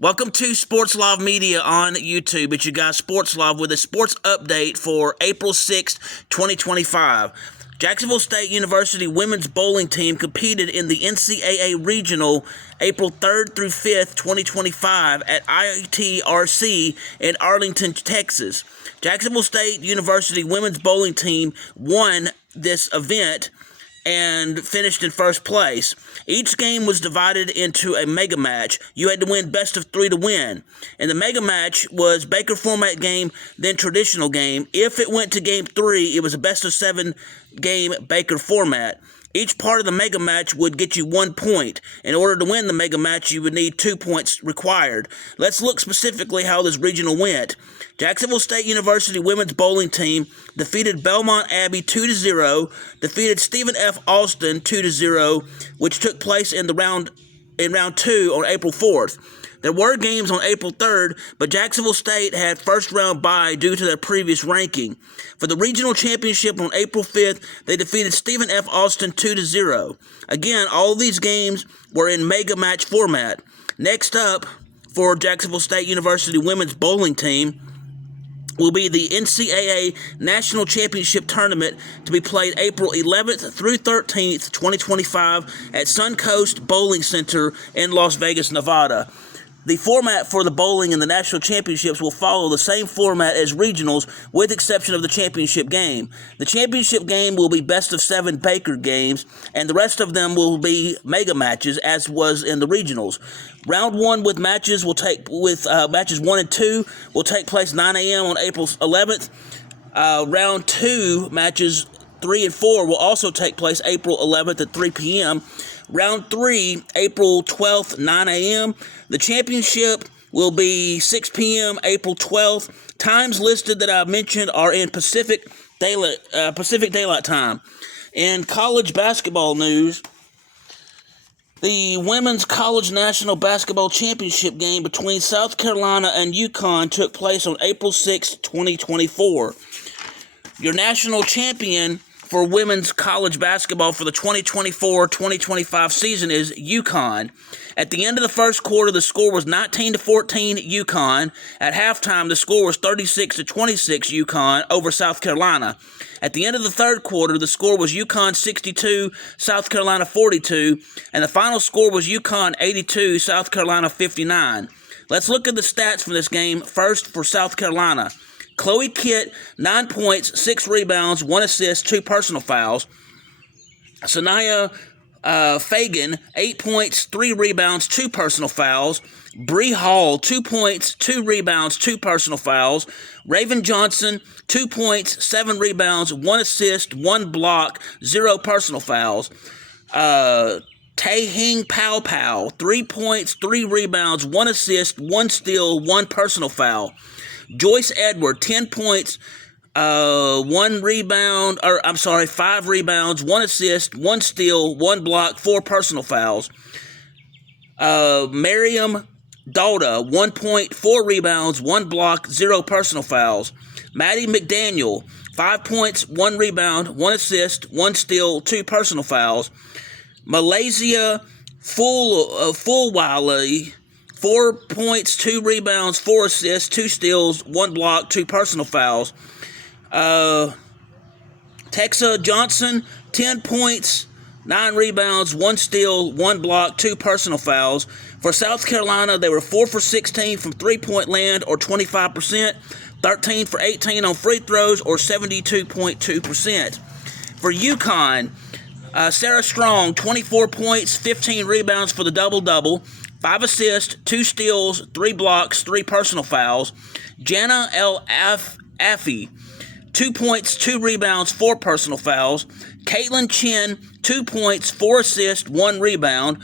Welcome to Sports Live Media on YouTube. It's your guy Sports Live with a sports update for April 6th, 2025. Jacksonville State University women's bowling team competed in the NCAA Regional April 3rd through 5th, 2025 at ITRC in Arlington, Texas. Jacksonville State University women's bowling team won this event and finished in first place. Each game was divided into a mega match. You had to win best of 3 to win. And the mega match was Baker format game, then traditional game. If it went to game 3, it was a best of 7 game Baker format. Each part of the mega match would get you 1 point. In order to win the mega match, you would need 2 points required. Let's look specifically how this regional went. Jacksonville State University women's bowling team defeated Belmont Abbey 2-0, defeated Stephen F. Austin 2-0, which took place in round 2 on April 4th. There were games on April 3rd, but Jacksonville State had first round bye due to their previous ranking. For the regional championship on April 5th, they defeated Stephen F. Austin 2-0. Again, all of these games were in mega match format. Next up for Jacksonville State University women's bowling team will be the NCAA National Championship Tournament to be played April 11th through 13th, 2025 at Suncoast Bowling Center in Las Vegas, Nevada. The format for the bowling and the national championships will follow the same format as regionals, with exception of the championship game. The championship game will be best of 7 Baker games, and the rest of them will be mega matches, as was in the regionals. Round 1 with matches matches 1 and 2 will take place 9 a.m. on April 11th. Round 2 matches 3 and 4 will also take place April 11th at 3 p.m. Round 3, April 12th, 9 a.m. The championship will be 6 p.m. April 12th. Times listed that I mentioned are in Pacific Daylight Time. In college basketball news, the Women's College National Basketball Championship game between South Carolina and UConn took place on April 6, 2024. Your national champion for women's college basketball for the 2024-2025 season is UConn. At the end of the first quarter, the score was 19-14 UConn. At halftime, the score was 36-26 UConn over South Carolina. At the end of the third quarter, the score was UConn 62, South Carolina 42, and the final score was UConn 82, South Carolina 59. Let's look at the stats from this game. First, for South Carolina. Chloe Kitt, 9 points, 6 rebounds, 1 assist, 2 personal fouls. Sanaya Fagan, 8 points, 3 rebounds, 2 personal fouls. Bree Hall, 2 points, 2 rebounds, 2 personal fouls. Raven Johnson, 2 points, 7 rebounds, 1 assist, 1 block, 0 personal fouls. Tae-Hing Pow, 3 points, 3 rebounds, 1 assist, 1 steal, 1 personal foul. Joyce Edward, 10 points, 5 rebounds, 1 assist, 1 steal, 1 block, 4 personal fouls. Miriam Dalda, 1 point, 4 rebounds, 1 block, 0 personal fouls. Maddie McDaniel, 5 points, 1 rebound, 1 assist, 1 steal, 2 personal fouls. Malaysia Fulwiley, 4 points, 2 rebounds, 4 assists, 2 steals, 1 block, 2 personal fouls. Texa Johnson, 10 points, 9 rebounds, 1 steal, 1 block, 2 personal fouls. For South Carolina, they were 4 for 16 from three-point land, or 25%, 13 for 18 on free throws, or 72.2%. For UConn, Sarah Strong, 24 points, 15 rebounds for the double-double, 5 assists, 2 steals, 3 blocks, 3 personal fouls. Jana L. Affey, 2 points, 2 rebounds, 4 personal fouls. Caitlin Chin, 2 points, 4 assists, 1 rebound.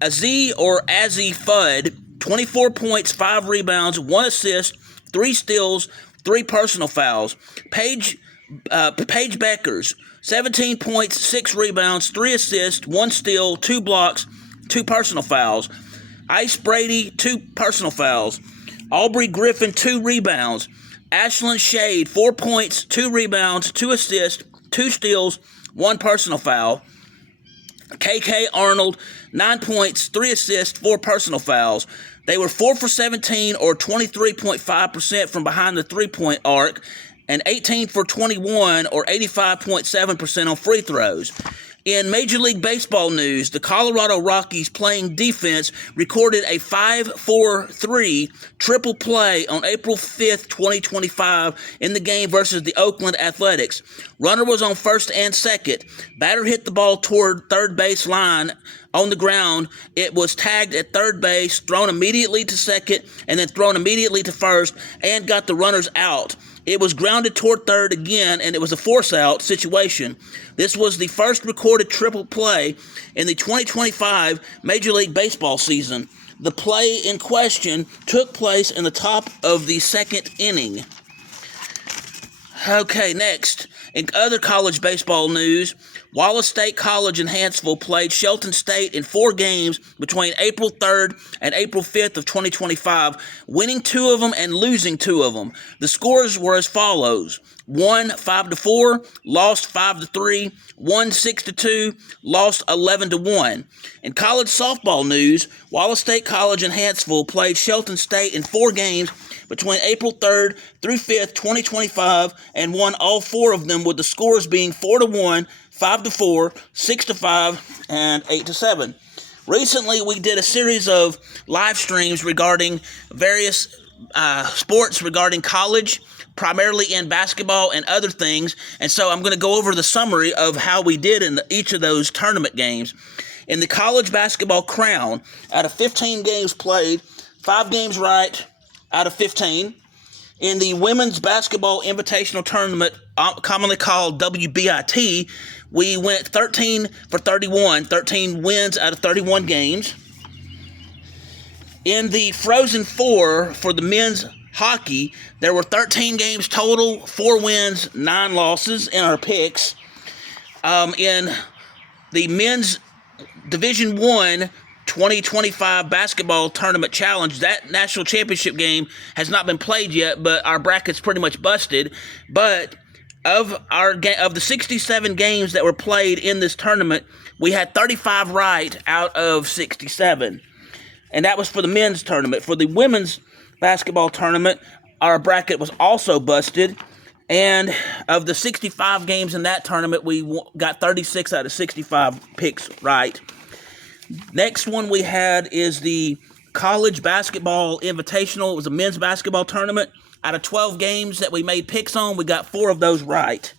Azzy Fudd, 24 points, 5 rebounds, 1 assist, 3 steals, 3 personal fouls. Paige Beckers, 17 points, 6 rebounds, 3 assists, 1 steal, 2 blocks, 2 personal fouls. Ice Brady, 2 personal fouls. Aubrey Griffin, 2 rebounds. Ashlyn Shade, 4 points, 2 rebounds, 2 assists, 2 steals, 1 personal foul. KK Arnold, 9 points, 3 assists, 4 personal fouls. They were 4 for 17, or 23.5% from behind the three-point arc, and 18 for 21, or 85.7% on free throws. In Major League Baseball news, the Colorado Rockies playing defense recorded a 5-4-3 triple play on April 5th, 2025 in the game versus the Oakland Athletics. Runner was on first and second. Batter hit the ball toward third base line on the ground. It was tagged at third base, thrown immediately to second, and then thrown immediately to first, and got the runners out. It was grounded toward third again, and it was a force-out situation. This was the first recorded triple play in the 2025 Major League Baseball season. The play in question took place in the top of the second inning. Okay, next. In other college baseball news, Wallace State College in Hanceville played Shelton State in 4 games between April 3rd and April 5th of 2025, winning 2 of them and losing 2 of them. The scores were as follows: won 5-4, lost 5-3, won 6-2, lost 11-1. In college softball news, Wallace State College in Hanceville played Shelton State in 4 games between April 3rd through 5th, 2025, and won all 4 of them, with the scores being 4-1, 5-4, 6-5, and 8-7. Recently, we did a series of live streams regarding various sports regarding college, primarily in basketball and other things, and so I'm going to go over the summary of how we did in each of those tournament games. In the college basketball crown, out of 15 games played, 5 games right out of 15. In the women's basketball invitational tournament, commonly called WBIT, we went 13 for 31, 13 wins out of 31 games. In the Frozen Four for the men's hockey, there were 13 games total, 4 wins, 9 losses in our picks. In the men's Division I 2025 basketball tournament challenge, that national championship game has not been played yet, but our bracket's pretty much busted. But of the 67 games that were played in this tournament, we had 35 right out of 67. And that was for the men's tournament. For the women's basketball tournament, our bracket was also busted. And of the 65 games in that tournament, we got 36 out of 65 picks right. Next one we had is the college basketball invitational. It was a men's basketball tournament. Out of 12 games that we made picks on, we got 4 of those right.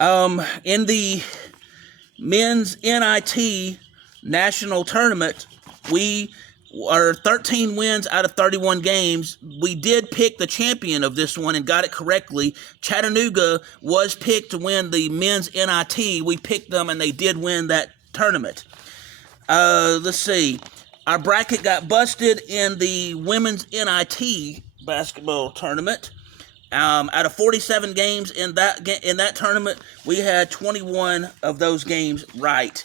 In the men's NIT national tournament, we are 13 wins out of 31 games. We did pick the champion of this one and got it correctly. Chattanooga was picked to win the men's NIT. We picked them, and they did win that tournament. Let's see. Our bracket got busted in the women's NIT basketball tournament. Out of 47 games in that tournament, we had 21 of those games right.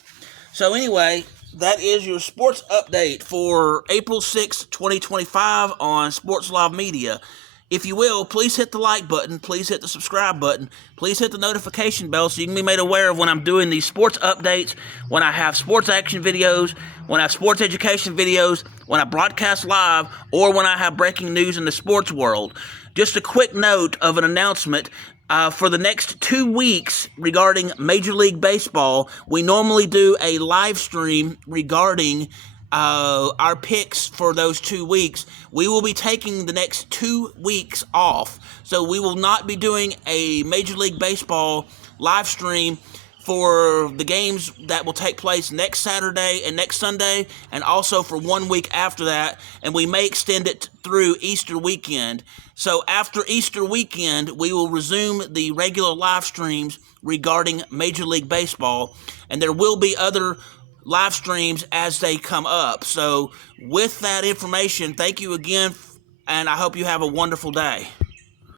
So anyway, that is your sports update for April 6, 2025 on Sports Live Media. If you will, please hit the like button, please hit the subscribe button, please hit the notification bell so you can be made aware of when I'm doing these sports updates, when I have sports action videos, when I have sports education videos, when I broadcast live, or when I have breaking news in the sports world. Just a quick note of an announcement. For the next 2 weeks regarding Major League Baseball, we normally do a live stream regarding our picks for those 2 weeks. We will be taking the next 2 weeks off, so we will not be doing a Major League Baseball live stream for the games that will take place next Saturday and next Sunday, and also for 1 week after that, and we may extend it through Easter weekend. So after Easter weekend, we will resume the regular live streams regarding Major League Baseball, and there will be other live streams as they come up. So with that information, thank you again, and I hope you have a wonderful day.